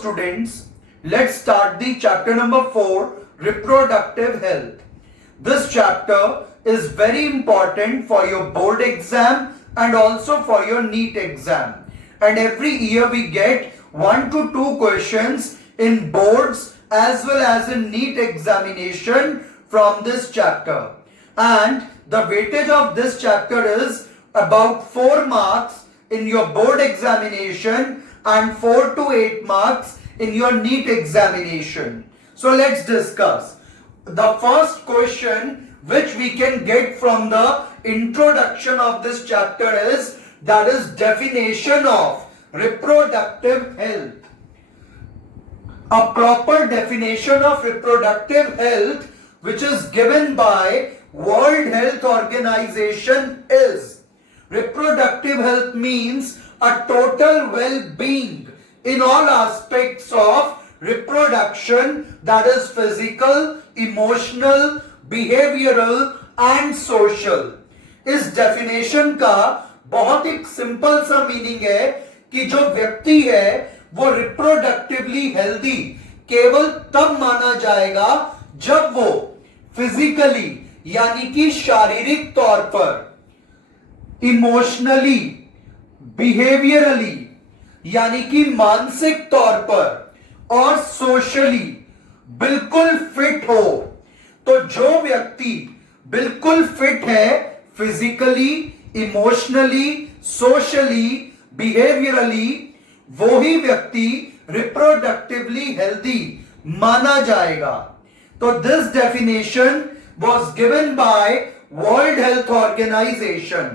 students, let's start the chapter number 4, reproductive health. This chapter is very important for your board exam and also for your NEET exam. And every year we get 1 to 2 questions in boards as well as in NEET examination from this chapter. And the weightage of this chapter is about 4 marks in your board examination and 4 to 8 marks in your NEET examination. So let's discuss. The first question which we can get from the introduction of this chapter is, that is definition of reproductive health. A proper definition of reproductive health which is given by World Health Organization is, reproductive health means a total well-being in all aspects of reproduction, that is physical, emotional, behavioral and social. इस definition का बहुत एक simple सा meaning है कि जो व्यक्ति है वो रिप्रोडक्टिवली हेल्दी केवल तब माना जाएगा जब वो फिजिकली यानी कि शारीरिक तौर पर, इमोशनली, बिहेवियरली यानी कि मानसिक तौर पर और सोशली बिल्कुल फिट हो. तो जो व्यक्ति बिल्कुल फिट है फिजिकली, इमोशनली, सोशली, बिहेवियरली, वो ही व्यक्ति रिप्रोडक्टिवली हेल्दी माना जाएगा. तो this definition was given by World Health Organization.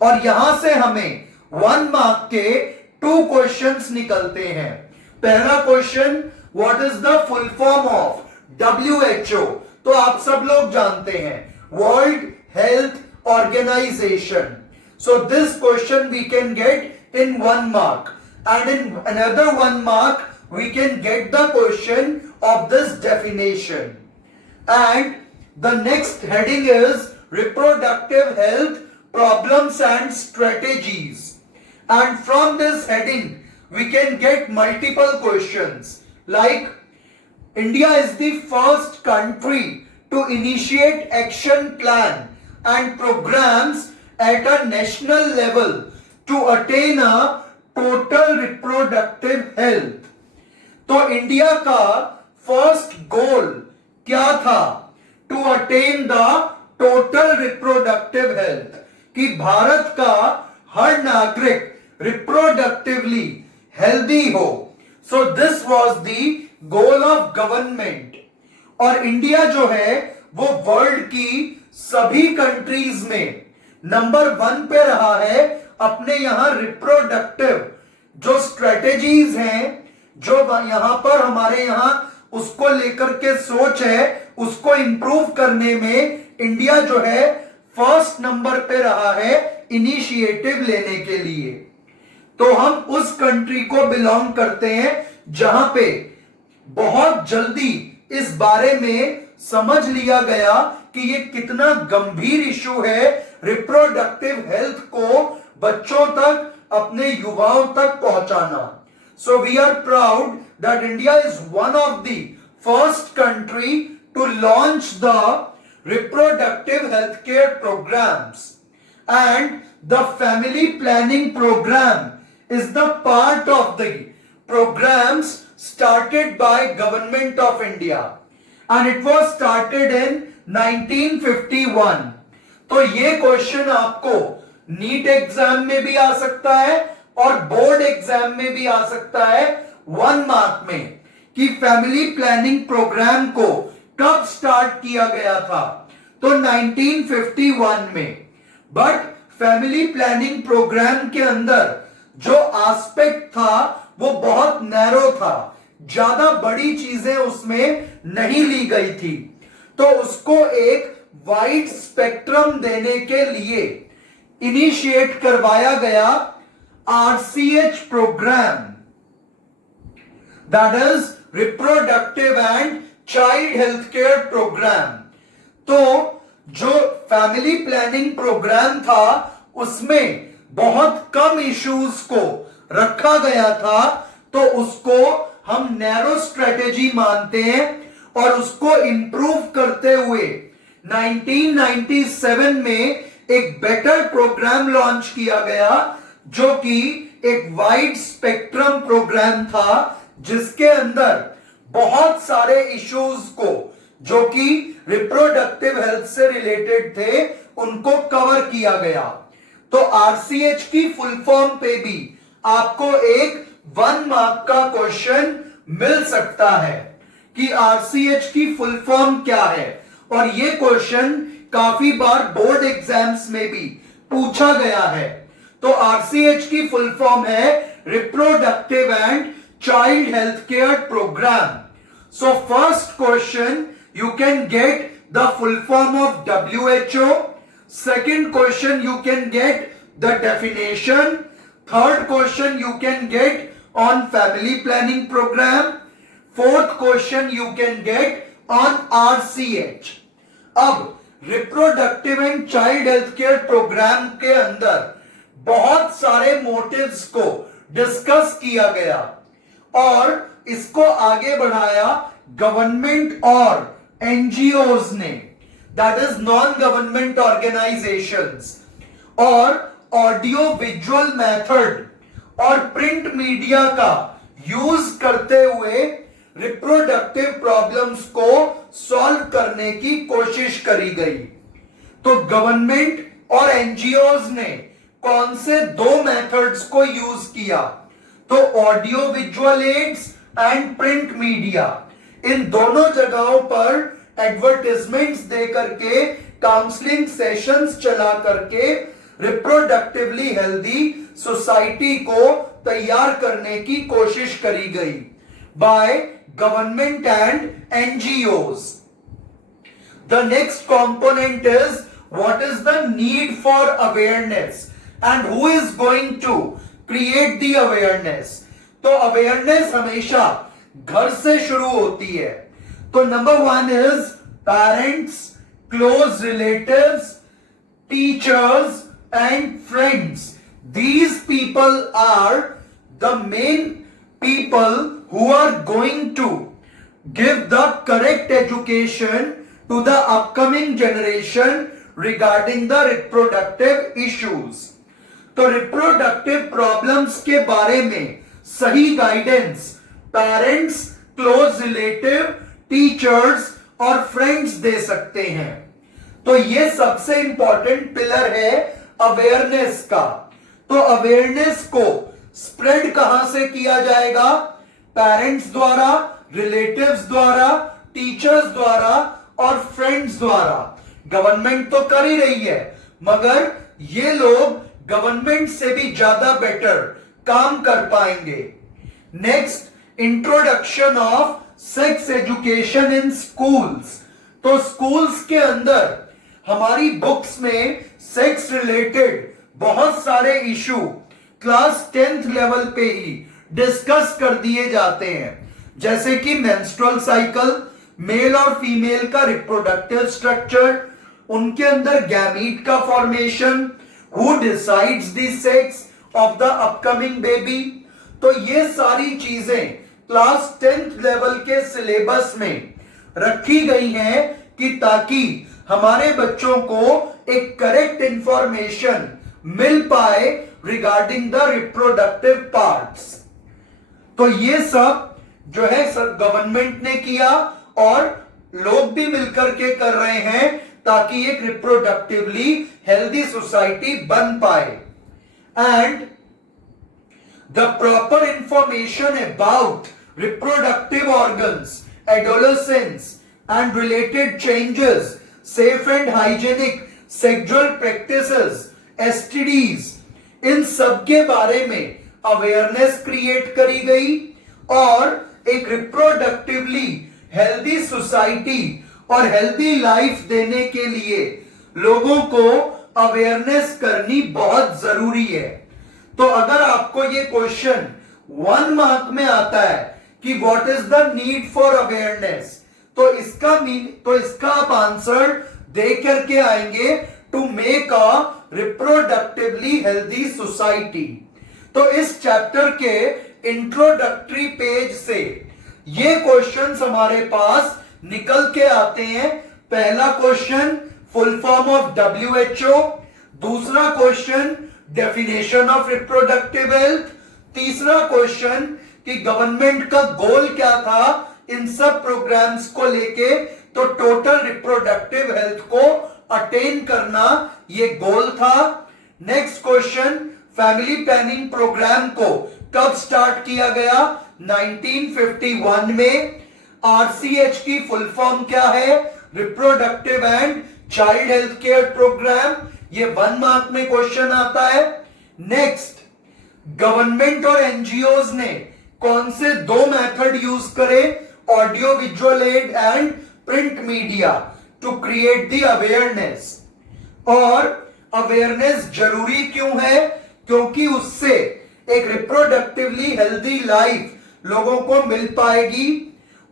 और यहां से हमें 1 मार्क के 2 क्वेश्चंस निकलते हैं. पहला question, what is the full form of WHO? तो आप सब लोग जानते हैं, world health organisation. So this question we can get in 1 mark and in another 1 mark we can get the question of this definition. And the next heading is reproductive health problems and strategies. And from this heading we can get multiple questions like, India is the first country to initiate action plan and programs at a national level to attain a total reproductive health. तो India का first goal क्या था? To attain the total reproductive health, कि भारत का हर नागरिक reproductively healthy हो. So this was the goal of government. और इंडिया जो है वो वर्ल्ड की सभी कंट्रीज में नंबर 1 पे रहा है. अपने यहां रिप्रोडक्टिव जो स्ट्रेटेजीज हैं, जो यहां पर हमारे यहां उसको लेकर के सोच है, उसको इंप्रूव करने में इंडिया जो है फर्स्ट नंबर पे रहा है इनिशिएटिव लेने के लिए. तो हम उस कंट्री को बिलोंग करते हैं जहां पे बहुत जल्दी इस बारे में समझ लिया गया कि ये कितना गंभीर इशू है रिप्रोडक्टिव हेल्थ को बच्चों तक, अपने युवाओं तक पहुंचाना. So we are proud that India is one of the first country to launch the reproductive health care programs, and the family planning program is the part of the programs started by Government of India, and it was started in 1951. तो ये question आपको NEET exam में भी आ सकता है और board exam में भी आ सकता है 1 मार्क में, कि फैमिली प्लानिंग प्रोग्राम को कब स्टार्ट किया गया था? तो 1951 में. बट फैमिली प्लानिंग प्रोग्राम के अंदर जो एस्पेक्ट था वो बहुत नैरो था, ज्यादा बड़ी चीजें उसमें नहीं ली गई थी. तो उसको एक वाइड स्पेक्ट्रम देने के लिए इनिशिएट करवाया गया RCH programme, that is reproductive and child health care programme. तो जो फैमिली प्लानिंग प्रोग्राम था उसमें बहुत कम इश्यूज को रखा गया था, तो उसको हम नैरो स्ट्रेटेजी मानते हैं और उसको इंप्रूव करते हुए 1997 में एक बेटर प्रोग्राम लॉन्च किया गया, जो कि एक वाइड स्पेक्ट्रम प्रोग्राम था, जिसके अंदर बहुत सारे इश्यूज को जो कि रिप्रोडक्टिव हेल्थ से रिलेटेड थे उनको कवर किया गया। तो आरसीएच की फुल फॉर्म पे भी आपको एक 1 मार्क का क्वेश्चन मिल सकता है कि आरसीएच की फुल फॉर्म क्या है, और ये क्वेश्चन काफी बार बोर्ड एग्जाम्स में भी पूछा गया है। तो आरसीएच की फुल फॉर्म है reproductive and child health care programme. So first question you can get the full form of WHO. Second question you can get the definition. Third question you can get on family planning program. Fourth question you can get on RCH. अब reproductive and child health care programme के अंदर बहुत सारे motives को discuss किया गया और इसको आगे बढ़ाया गवर्नमेंट और एनजीओज ने, that is non government organisations, और ऑडियो विजुअल मेथड और प्रिंट मीडिया का यूज करते हुए रिप्रोडक्टिव प्रॉब्लम्स को सॉल्व करने की कोशिश करी गई। तो गवर्नमेंट और एनजीओज ने कौन से 2 मेथड्स को यूज किया? तो audio visual aids and print media, इन दोनों जगहों पर एडवर्टाइजमेंट्स दे करके, काउंसलिंग सेशंस चला करके रिप्रोडक्टिवली हेल्दी सोसाइटी को तैयार करने की कोशिश करी गई by government and NGOs. The next component is what is the need for awareness and who is going to create the awareness. तो अवेयरनेस हमेशा घर से शुरू होती है। तो number 1 is parents, close relatives, teachers and friends. These people are the main people who are going to give the correct education to the upcoming generation regarding the reproductive issues. तो reproductive problems के बारे में सही guidance parents, close relative, teachers और friends they सकते हैं। तो ये सबसे इंपॉर्टेंट पिलर है अवेयरनेस का। तो अवेयरनेस को स्प्रेड कहां से किया जाएगा? पेरेंट्स द्वारा, रिलेटिव्स द्वारा, टीचर्स द्वारा और फ्रेंड्स द्वारा। गवर्नमेंट तो कर ही रही है, मगर ये लोग गवर्नमेंट से भी ज्यादा बेटर काम कर पाएंगे। Next, introduction of sex education in schools. तो स्कूल्स के अंदर हमारी बुक्स में सेक्स रिलेटेड बहुत सारे इशू क्लास 10th लेवल पे ही डिस्कस कर दिए जाते हैं, जैसे कि मेंस्ट्रुअल साइकिल, मेल और फीमेल का रिप्रोडक्टिव स्ट्रक्चर, उनके अंदर गैमीट का formation, who decides the sex of the upcoming baby. तो ये सारी चीजें क्लास 10th लेवल के सिलेबस में रखी गई हैं कि ताकि हमारे बच्चों को एक करेक्ट इंफॉर्मेशन मिल पाए रिगार्डिंग द रिप्रोडक्टिव पार्ट्स। तो ये सब जो है गवर्नमेंट ने किया और लोग भी मिलकर के कर रहे हैं ताकि एक रिप्रोडक्टिवली हेल्दी सोसाइटी बन पाए। And the proper information about reproductive organs, adolescence and related changes, safe and hygienic sexual practices, STDs, इन सब के बारे में अवेयरनेस क्रिएट करी गई और एक रिप्रोडक्टिवली हेल्दी सोसाइटी और हेल्दी लाइफ देने के लिए लोगों को अवेयरनेस करनी बहुत जरूरी है। तो अगर आपको ये क्वेश्चन 1 मार्क में आता है कि what is the need for awareness, तो इसका आप आंसर दे करके आएंगे to make a reproductively healthy society. तो इस चैप्टर के इंट्रोडक्टरी पेज से ये क्वेश्चंस हमारे पास निकल के आते हैं। पहला question full form of WHO, दूसरा question definition of reproductive health, तीसरा क्वेश्चन कि गवर्नमेंट का गोल क्या था इन सब प्रोग्राम्स को लेके, तो टोटल रिप्रोडक्टिव हेल्थ को अटेन करना ये गोल था। Next question family planning programme को कब स्टार्ट किया गया? 1951 में। RCH की फुल फॉर्म क्या है? Reproductive and child health care programme. ये 1 मार्क में क्वेश्चन आता है। नेक्स्ट, गवर्नमेंट और एनजीओज ने कौन से 2 मेथड यूज करे? Audio visual aid and print media to create the awareness. और अवेयरनेस जरूरी क्यों है? क्योंकि उससे एक रिप्रोडक्टिवली हेल्दी लाइफ लोगों को मिल पाएगी।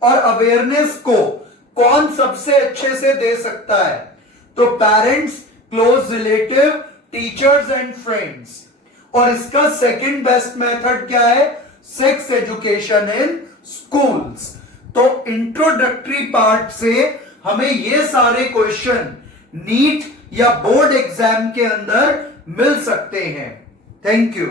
और अवेयरनेस को कौन सबसे अच्छे से दे सकता है? तो parents, close relative, teachers and friends. और इसका सेकंड बेस्ट मेथड क्या है? Sex education in schools. तो इंट्रोडक्टरी पार्ट से हमें ये सारे क्वेश्चन नीट या बोर्ड एग्जाम के अंदर मिल सकते हैं। Thank you.